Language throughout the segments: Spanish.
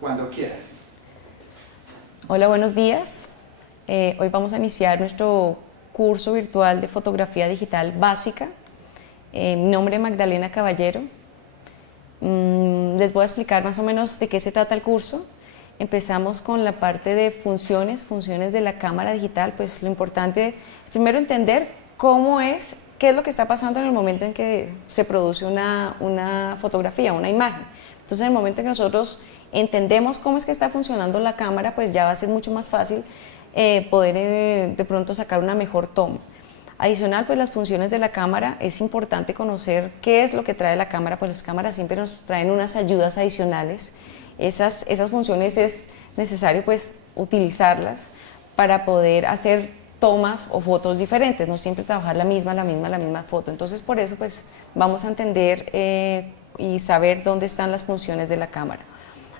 Cuando quieras. Hola, buenos días. Hoy vamos a iniciar nuestro curso virtual de fotografía digital básica. Mi nombre es Magdalena Caballero. Les voy a explicar más o menos de qué se trata el curso. Empezamos con la parte de funciones de la cámara digital. Pues lo importante es primero entender qué es lo que está pasando en el momento en que se produce una fotografía, una imagen. Entonces, en el momento en que nosotros entendemos cómo es que está funcionando la cámara, pues ya va a ser mucho más fácil poder de pronto sacar una mejor toma. Adicional, pues las funciones de la cámara, es importante conocer qué es lo que trae la cámara, pues las cámaras siempre nos traen unas ayudas adicionales. Esas funciones es necesario pues utilizarlas para poder hacer tomas o fotos diferentes, no siempre trabajar la misma foto. Entonces, por eso pues vamos a entender y saber dónde están las funciones de la cámara.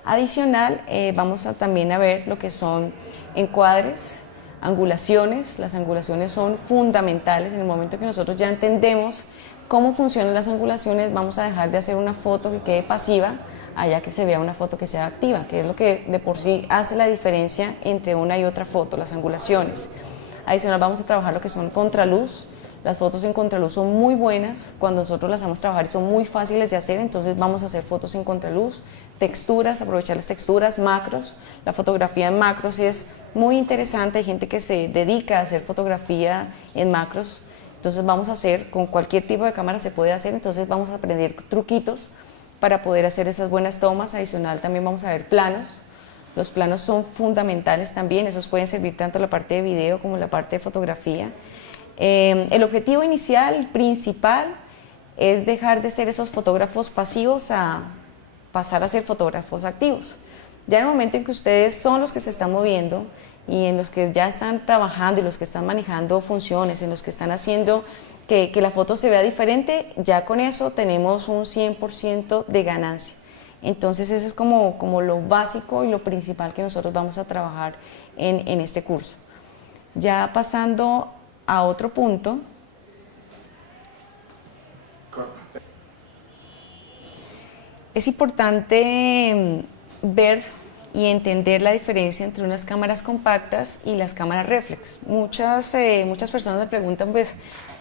Adicional, vamos a también a ver lo que son encuadres, angulaciones. Las angulaciones son fundamentales. En el momento que nosotros ya entendemos cómo funcionan las angulaciones, vamos a dejar de hacer una foto que quede pasiva, allá que se vea una foto que sea activa, que es lo que de por sí hace la diferencia entre una y otra foto, las angulaciones. Adicional, vamos a trabajar lo que son contraluz. Las fotos en contraluz son muy buenas, cuando nosotros las vamos a trabajar son muy fáciles de hacer, entonces vamos a hacer fotos en contraluz, texturas, aprovechar las texturas, macros. La fotografía en macros es muy interesante, hay gente que se dedica a hacer fotografía en macros, entonces vamos a hacer, con cualquier tipo de cámara se puede hacer, entonces vamos a aprender truquitos para poder hacer esas buenas tomas. Adicional, también vamos a ver planos. Los planos son fundamentales también, esos pueden servir tanto en la parte de video como en la parte de fotografía. El objetivo inicial, principal, es dejar de ser esos fotógrafos pasivos a pasar a ser fotógrafos activos. Ya en el momento en que ustedes son los que se están moviendo y en los que ya están trabajando y los que están manejando funciones, en los que están haciendo que la foto se vea diferente, ya con eso tenemos un 100% de ganancia. Entonces eso es como lo básico y lo principal que nosotros vamos a trabajar en este curso. Ya pasando a otro punto, es importante ver y entender la diferencia entre unas cámaras compactas y las cámaras reflex. Muchas personas me preguntan, pues,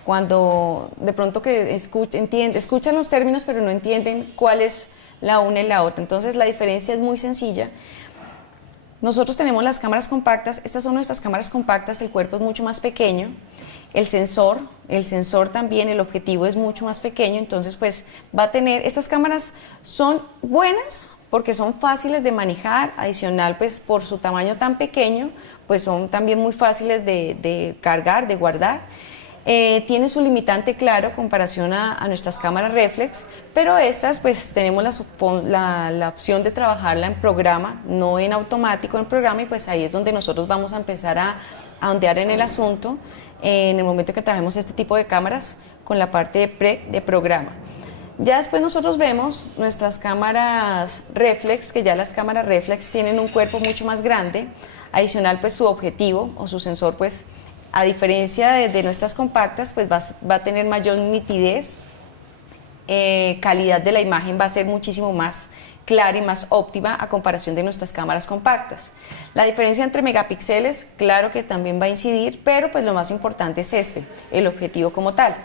cuando de pronto que escuchan los términos pero no entienden cuál es la una y la otra. Entonces la diferencia es muy sencilla. Nosotros tenemos las cámaras compactas, estas son nuestras cámaras compactas, el cuerpo es mucho más pequeño, el sensor también, el objetivo es mucho más pequeño, entonces pues va a tener, estas cámaras son buenas porque son fáciles de manejar, adicional pues por su tamaño tan pequeño, pues son también muy fáciles de cargar, de guardar. Tiene su limitante claro en comparación a nuestras cámaras reflex, pero estas pues tenemos la opción de trabajarla en programa, no en automático, en programa, y pues ahí es donde nosotros vamos a empezar a ondear en el asunto en el momento que trabajemos este tipo de cámaras con la parte de programa. Ya después nosotros vemos nuestras cámaras reflex, que ya las cámaras reflex tienen un cuerpo mucho más grande, adicional pues su objetivo o su sensor pues a diferencia de nuestras compactas, pues va a tener mayor nitidez, calidad de la imagen va a ser muchísimo más clara y más óptima a comparación de nuestras cámaras compactas. La diferencia entre megapíxeles, claro que también va a incidir, pero pues lo más importante es el objetivo como tal.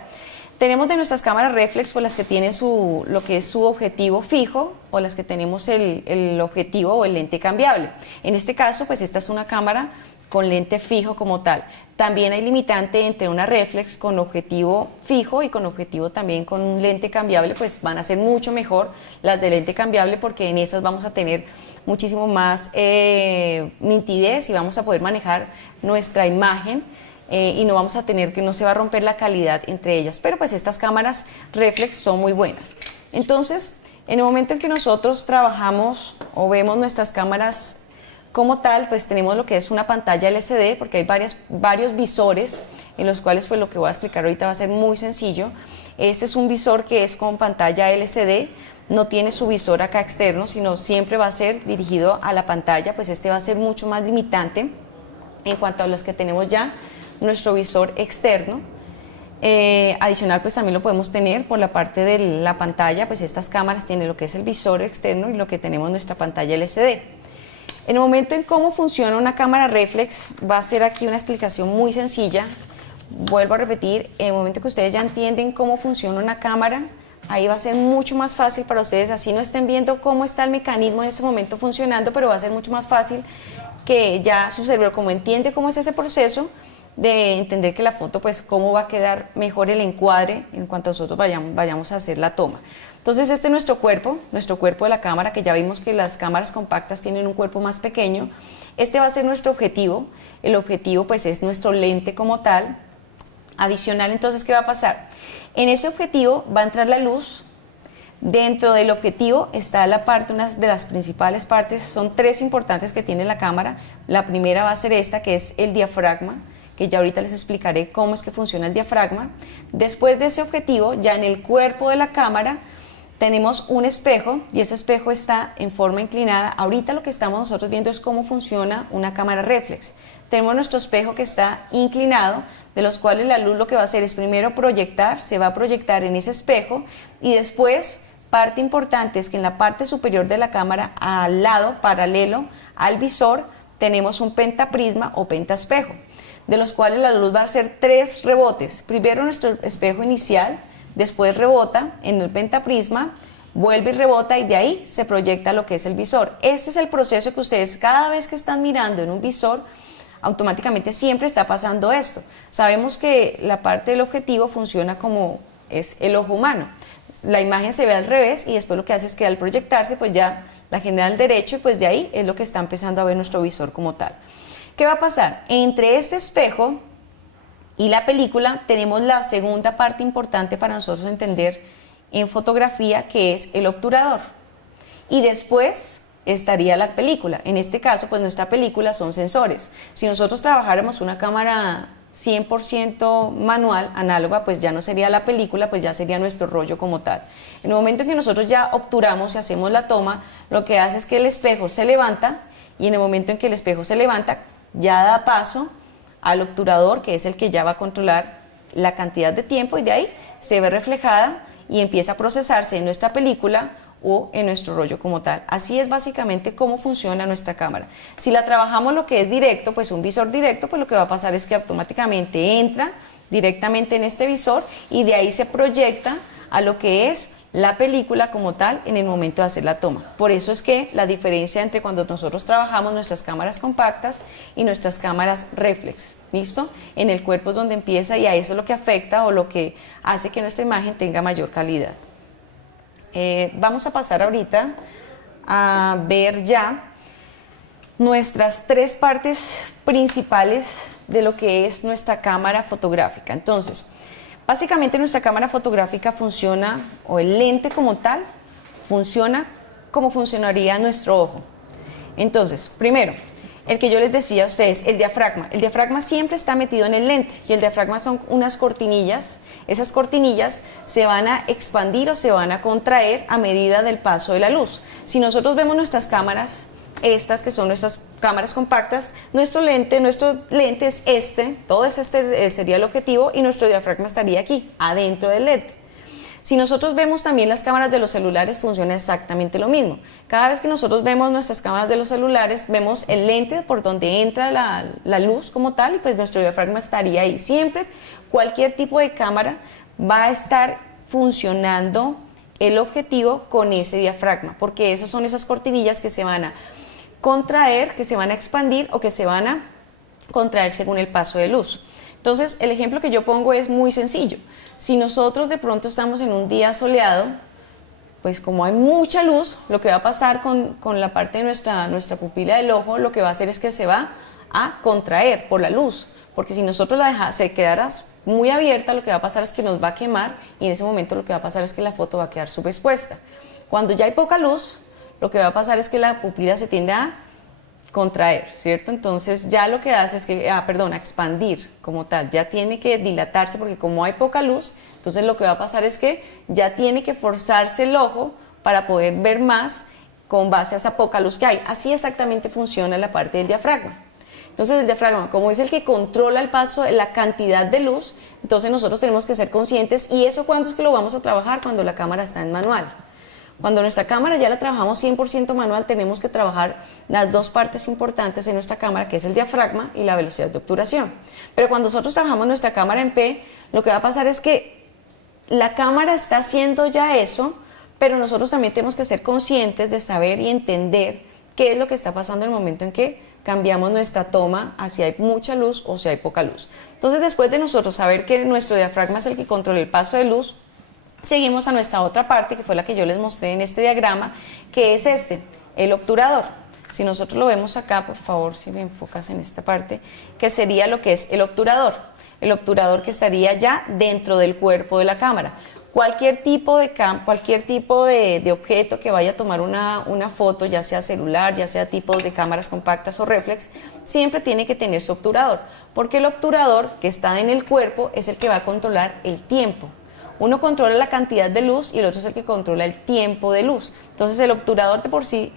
Tenemos de nuestras cámaras reflex, pues las que tienen lo que es su objetivo fijo o las que tenemos el objetivo o el lente cambiable. En este caso, pues esta es una cámara con lente fijo como tal. También hay limitante entre una reflex con objetivo fijo y con objetivo también con un lente cambiable, pues van a ser mucho mejor las de lente cambiable porque en esas vamos a tener muchísimo más nitidez y vamos a poder manejar nuestra imagen y no vamos a tener no se va a romper la calidad entre ellas, pero pues estas cámaras reflex son muy buenas. Entonces, en el momento en que nosotros trabajamos o vemos nuestras cámaras como tal, pues tenemos lo que es una pantalla LCD, porque hay varios visores en los cuales pues lo que voy a explicar ahorita va a ser muy sencillo. Este es un visor que es con pantalla LCD, no tiene su visor acá externo, sino siempre va a ser dirigido a la pantalla, pues este va a ser mucho más limitante en cuanto a los que tenemos ya nuestro visor externo. Adicional, pues también lo podemos tener por la parte de la pantalla, pues estas cámaras tienen lo que es el visor externo y lo que tenemos nuestra pantalla LCD. En el momento en cómo funciona una cámara reflex, va a ser aquí una explicación muy sencilla. Vuelvo a repetir, en el momento que ustedes ya entienden cómo funciona una cámara, ahí va a ser mucho más fácil para ustedes, así no estén viendo cómo está el mecanismo en ese momento funcionando, pero va a ser mucho más fácil que ya su cerebro, como entiende cómo es ese proceso, de entender que la foto, pues cómo va a quedar mejor el encuadre en cuanto nosotros vayamos a hacer la toma. Entonces este es nuestro cuerpo de la cámara, que ya vimos que las cámaras compactas tienen un cuerpo más pequeño. Este va a ser nuestro objetivo. El objetivo pues es nuestro lente como tal. Adicional, entonces, ¿qué va a pasar? En ese objetivo va a entrar la luz. Dentro del objetivo está la parte, una de las principales partes, son tres importantes que tiene la cámara. La primera va a ser esta, que es el diafragma, que ya ahorita les explicaré cómo es que funciona el diafragma. Después de ese objetivo, ya en el cuerpo de la cámara, tenemos un espejo, y ese espejo está en forma inclinada. Ahorita lo que estamos nosotros viendo es cómo funciona una cámara reflex. Tenemos nuestro espejo que está inclinado, de los cuales la luz lo que va a hacer es primero proyectar, se va a proyectar en ese espejo, y después, parte importante es que en la parte superior de la cámara, al lado, paralelo al visor, tenemos un pentaprisma o pentaespejo, de los cuales la luz va a hacer tres rebotes. Primero nuestro espejo inicial, después rebota en el pentaprisma, vuelve y rebota, y de ahí se proyecta lo que es el visor. Este es el proceso que ustedes cada vez que están mirando en un visor, automáticamente siempre está pasando esto. Sabemos que la parte del objetivo funciona como es el ojo humano. La imagen se ve al revés y después lo que hace es que al proyectarse pues ya la genera al derecho, y pues de ahí es lo que está empezando a ver nuestro visor como tal. ¿Qué va a pasar? Entre este espejo y la película tenemos la segunda parte importante para nosotros entender en fotografía, que es el obturador. Y después estaría la película. En este caso, pues nuestra película son sensores. Si nosotros trabajáramos una cámara 100% manual, análoga, pues ya no sería la película, pues ya sería nuestro rollo como tal. En el momento en que nosotros ya obturamos y hacemos la toma, lo que hace es que el espejo se levanta, y en el momento en que el espejo se levanta, ya da paso al obturador, que es el que ya va a controlar la cantidad de tiempo, y de ahí se ve reflejada y empieza a procesarse en nuestra película o en nuestro rollo como tal. Así es básicamente cómo funciona nuestra cámara. Si la trabajamos lo que es directo, pues un visor directo, pues lo que va a pasar es que automáticamente entra directamente en este visor, y de ahí se proyecta a lo que es la película como tal en el momento de hacer la toma. Por eso es que la diferencia entre cuando nosotros trabajamos nuestras cámaras compactas y nuestras cámaras reflex, ¿listo? En el cuerpo es donde empieza, y a eso es lo que afecta o lo que hace que nuestra imagen tenga mayor calidad. Vamos a pasar ahorita a ver ya nuestras tres partes principales de lo que es nuestra cámara fotográfica. Entonces, básicamente nuestra cámara fotográfica funciona, o el lente como tal, funciona como funcionaría nuestro ojo. Entonces, primero, el que yo les decía a ustedes, el diafragma. El diafragma siempre está metido en el lente, y el diafragma son unas cortinillas. Esas cortinillas se van a expandir o se van a contraer a medida del paso de la luz. Si nosotros vemos nuestras cámaras, estas que son nuestras cámaras compactas, nuestro lente es este, todo es este sería el objetivo, y nuestro diafragma estaría aquí, adentro del lente. Si nosotros vemos también las cámaras de los celulares, funciona exactamente lo mismo. Cada vez que nosotros vemos nuestras cámaras de los celulares, vemos el lente por donde entra la luz como tal, y pues nuestro diafragma estaría ahí. Siempre, cualquier tipo de cámara va a estar funcionando el objetivo con ese diafragma, porque esos son esas cortinillas que se van a contraer, que se van a expandir o que se van a contraer según el paso de luz. Entonces, el ejemplo que yo pongo es muy sencillo. Si nosotros de pronto estamos en un día soleado, pues como hay mucha luz, lo que va a pasar con la parte de nuestra pupila del ojo, lo que va a hacer es que se va a contraer por la luz, porque si nosotros se quedara muy abierta, lo que va a pasar es que nos va a quemar, y en ese momento lo que va a pasar es que la foto va a quedar subexpuesta. Cuando ya hay poca luz, lo que va a pasar es que la pupila se tiende a contraer, ¿cierto? Entonces ya lo que hace es que, a expandir como tal, ya tiene que dilatarse, porque como hay poca luz, entonces lo que va a pasar es que ya tiene que forzarse el ojo para poder ver más con base a esa poca luz que hay. Así exactamente funciona la parte del diafragma. Entonces el diafragma, como es el que controla el paso, la cantidad de luz, entonces nosotros tenemos que ser conscientes, y eso ¿cuándo es que lo vamos a trabajar? Cuando la cámara está en manual. Cuando nuestra cámara ya la trabajamos 100% manual, tenemos que trabajar las dos partes importantes de nuestra cámara, que es el diafragma y la velocidad de obturación. Pero cuando nosotros trabajamos nuestra cámara en P, lo que va a pasar es que la cámara está haciendo ya eso, pero nosotros también tenemos que ser conscientes de saber y entender qué es lo que está pasando en el momento en que cambiamos nuestra toma hacia hay mucha luz o si hay poca luz. Entonces, después de nosotros saber que nuestro diafragma es el que controla el paso de luz, seguimos a nuestra otra parte, que fue la que yo les mostré en este diagrama, que es el obturador. Si nosotros lo vemos acá, por favor, si me enfocas en esta parte, que sería lo que es el obturador. El obturador que estaría ya dentro del cuerpo de la cámara. Cualquier tipo de objeto que vaya a tomar una foto, ya sea celular, ya sea tipos de cámaras compactas o reflex, siempre tiene que tener su obturador, porque el obturador que está en el cuerpo es el que va a controlar el tiempo. Uno controla la cantidad de luz y el otro es el que controla el tiempo de luz. Entonces el obturador de por sí,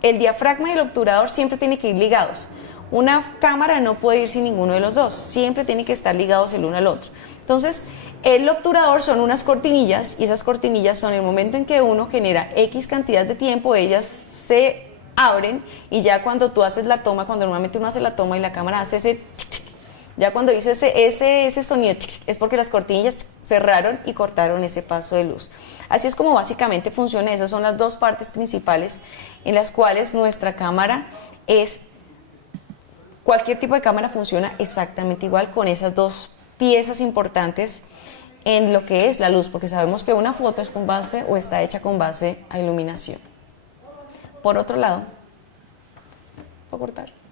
el diafragma y el obturador siempre tienen que ir ligados. Una cámara no puede ir sin ninguno de los dos, siempre tienen que estar ligados el uno al otro. Entonces, el obturador son unas cortinillas y esas cortinillas son el momento en que uno genera X cantidad de tiempo, ellas se abren y ya cuando tú haces la toma, cuando normalmente uno hace la toma y la cámara hace ese tic, tic, ya cuando hizo ese sonido tic, es porque las cortinillas cerraron y cortaron ese paso de luz. Así es como básicamente funciona, esas son las dos partes principales en las cuales nuestra cámara cualquier tipo de cámara funciona exactamente igual con esas dos piezas importantes en lo que es la luz, porque sabemos que una foto es con base o está hecha con base a iluminación. Por otro lado, ¿puedo cortar?